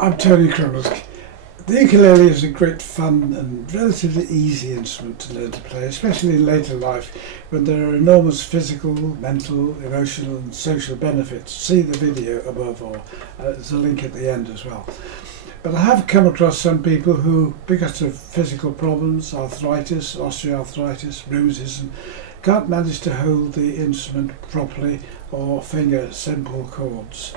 I'm Tony Krummesk. The ukulele is a great fun and relatively easy instrument to learn to play, especially in later life when there are enormous physical, mental, emotional and social benefits. See the video above, or there's a link at the end as well. But I have come across some people who, because of physical problems, arthritis, osteoarthritis, rheumatism, can't manage to hold the instrument properly or finger simple chords.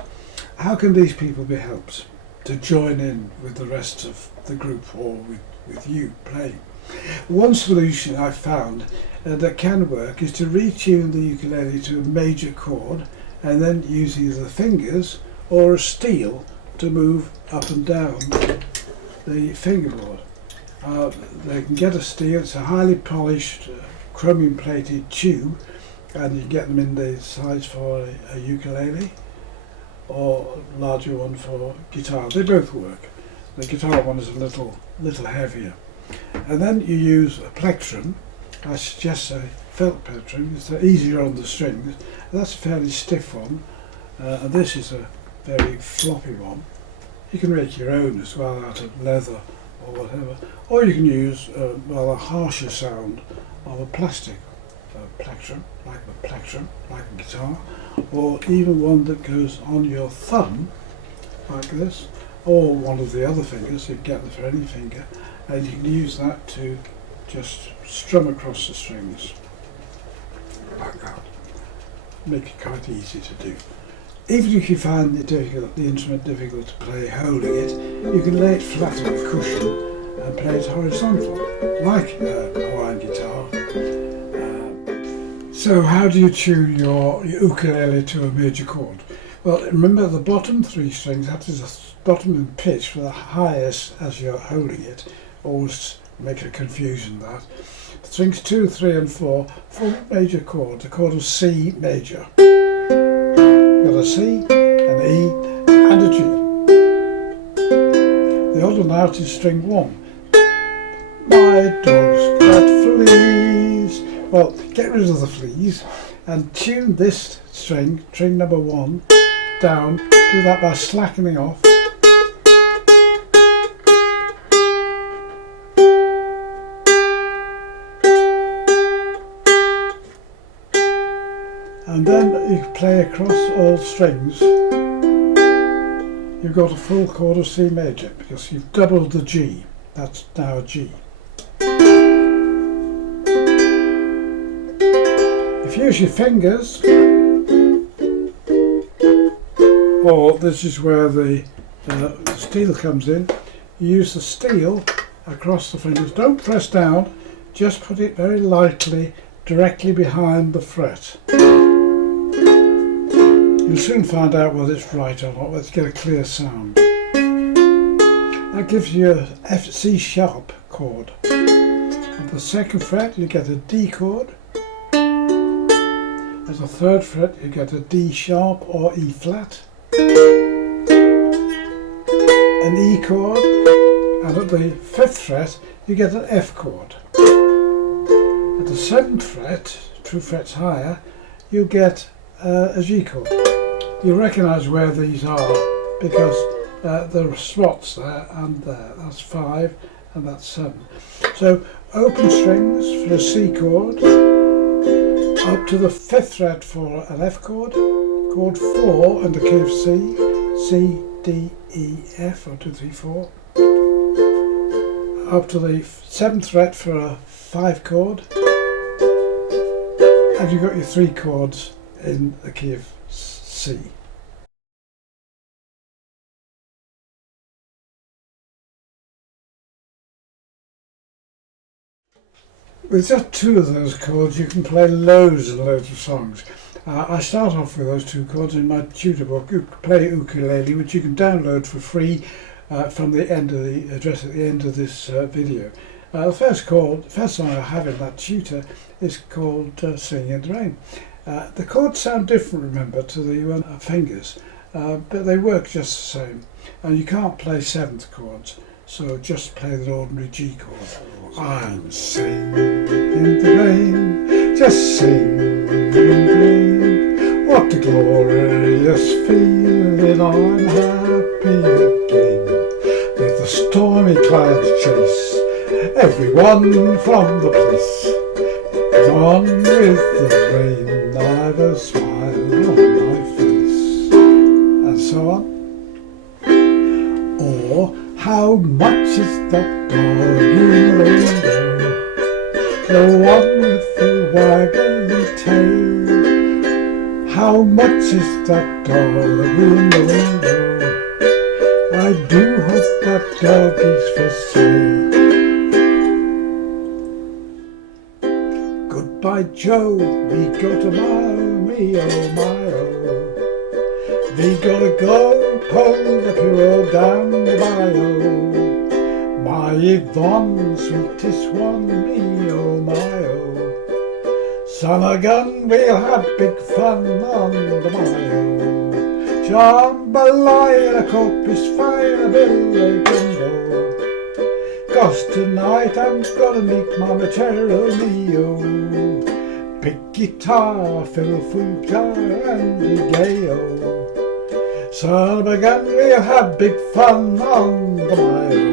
How can these people be helped to join in with the rest of the group or with you playing? One solution I've found that can work is to retune the ukulele to a major chord and then use either the fingers or a steel to move up and down the fingerboard. They can get a steel, it's a highly polished chromium plated tube, and you can get them in the size for a ukulele or larger one for guitar. They both work. The guitar one is a little heavier. And then you use a plectrum. I suggest a felt plectrum. It's easier on the strings. That's a fairly stiff one. And this is a very floppy one. You can make your own as well out of leather or whatever. Or you can use a harsher sound of a plastic plectrum, like a guitar, or even one that goes on your thumb, like this, or one of the other fingers. You can get them for any finger, and you can use that to just strum across the strings, like that. Make it quite easy to do. Even if you find the instrument difficult to play holding it, you can lay it flat on a cushion and play it horizontal, like a Hawaiian guitar. So how do you tune your ukulele to a major chord? Well, remember the bottom three strings, that is the bottom in pitch for the highest as you're holding it. Always make a confusion that. Strings 2, 3 and 4 form major chords, a chord of C major. You've got a C, an E and a G. The odd one out is string 1. My dog's got fleas. Well, get rid of the fleas and tune this string number 1, down. Do that by slackening off. And then you play across all strings. You've got a full chord of C major because you've doubled the G. That's now a G. If you use your fingers, or this is where the steel comes in, you use the steel across the fingers. Don't press down, just put it very lightly directly behind the fret. You'll soon find out whether it's right or not. Let's get a clear sound. That gives you a C sharp chord. On the second fret you get a D chord. At the third fret you get a D sharp or E flat, an E chord, and at the fifth fret you get an F chord. At the seventh fret, 2 frets higher, you get a G chord. You recognise where these are because there are spots there and there. That's 5 and that's 7. So open strings for a C chord, up to the 5th fret for an F chord, chord 4 in the key of C, C, D, E, F, 1, 2, 3, 4, up to the 7th fret for a 5 chord, and you've got your 3 chords in the key of C. With just 2 of those chords you can play loads and loads of songs. I start off with those 2 chords in my tutor book, Play Ukulele, which you can download for free from the end of the address at the end of this video. The first song I have in that tutor is called Singing in the Rain. The chords sound different, remember, to the fingers, but they work just the same. And you can't play 7th chords, so just play the ordinary G chord. I'm singing in the rain, just singing in the rain. What a glorious feeling, I'm happy again. shiny clouds chase everyone from the place. Come on with the rain, I've a smile on my face, and so on. Or, how much is that dog in the window? The one with the waggly tail. How much is that dog in the window? I do hope that dog is for sale. Goodbye Joe, we got a mile, me oh my oh. We gotta go, pull the hero down the bio. My Yvonne, sweetest one, me oh my oh. Summer gun, we'll have big fun on the bio. Jambalaya, coppice fire, billy gumbo. 'Cause tonight I'm gonna meet Mama Cheryl-Leo. Big guitar, fiddle, flute, jar, and the gayo. Summer gun, we'll have big fun on the bio.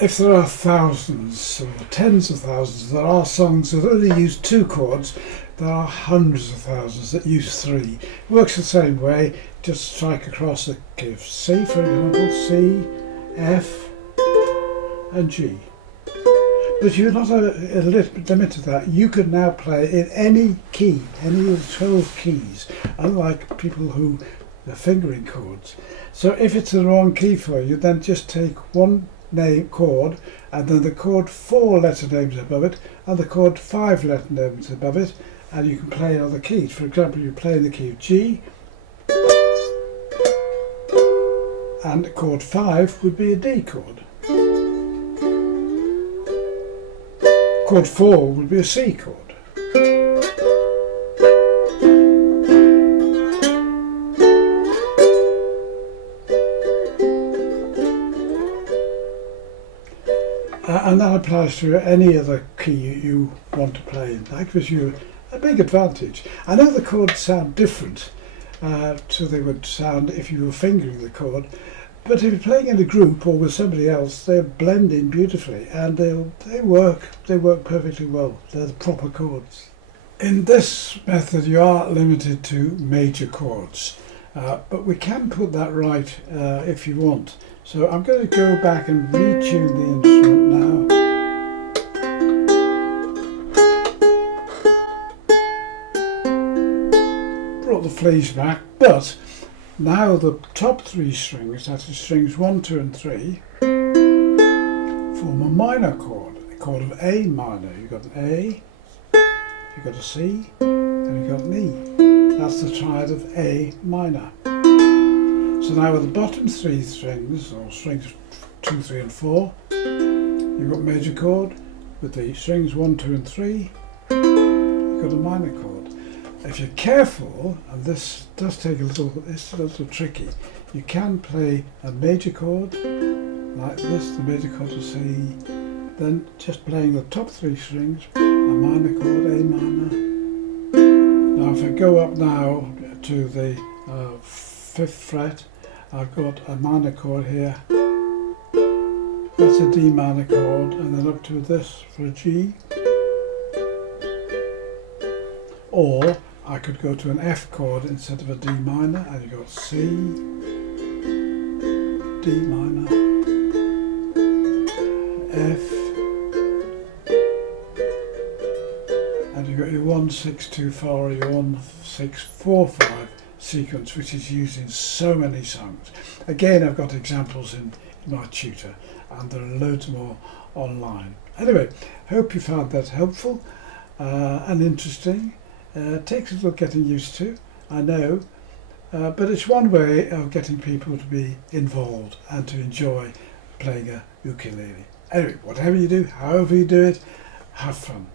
If there are thousands or tens of thousands, there are songs that only use 2 chords. There are hundreds of thousands that use 3. It works the same way. Just strike across the key of C, for example, C, F, and G. But you're not limited to that. You can now play in any key, any of the 12 keys, unlike people who are fingering chords. So if it's the wrong key for you, then just take one chord, and then the chord 4 letter names above it, and the chord 5 letter names above it, and you can play in other keys. For example, you play in the key of G, and chord 5 would be a D chord. Chord 4 would be a C chord. And that applies to any other key you want to play in. That gives you a big advantage. I know the chords sound different to they would sound if you were fingering the chord, but if you're playing in a group or with somebody else, they blend in beautifully, and they work perfectly well. They're the proper chords. In this method you are limited to major chords, but we can put that right if you want. So I'm going to go back and retune the instrument now. Brought the fleas back, but now the top 3 strings, that is strings 1, 2 and 3, form a minor chord, a chord of A minor. You've got an A, you've got a C, and you've got an E. That's the triad of A minor. So now with the bottom 3 strings, or strings 2, 3 and 4, you've got major chord. With the strings 1, 2 and 3, you've got a minor chord. If you're careful, and this does take it's a little tricky, you can play a major chord like this, the major chord of C, then just playing the top 3 strings, a minor chord, A minor. Now if I go up now to the 5th fret, I've got a minor chord here, that's a D minor chord, and then up to this for a G. Or I could go to an F chord instead of a D minor, and you've got C, D minor, F, and you've got your 1, 6, 2, 4 or your 1, 6, 4, 5 sequence, which is used in so many songs. Again, I've got examples in my tutor, and there are loads more online. Anyway, hope you found that helpful and interesting. Takes a little getting used to, I know, but it's one way of getting people to be involved and to enjoy playing a ukulele. Anyway, whatever you do, however you do it, have fun.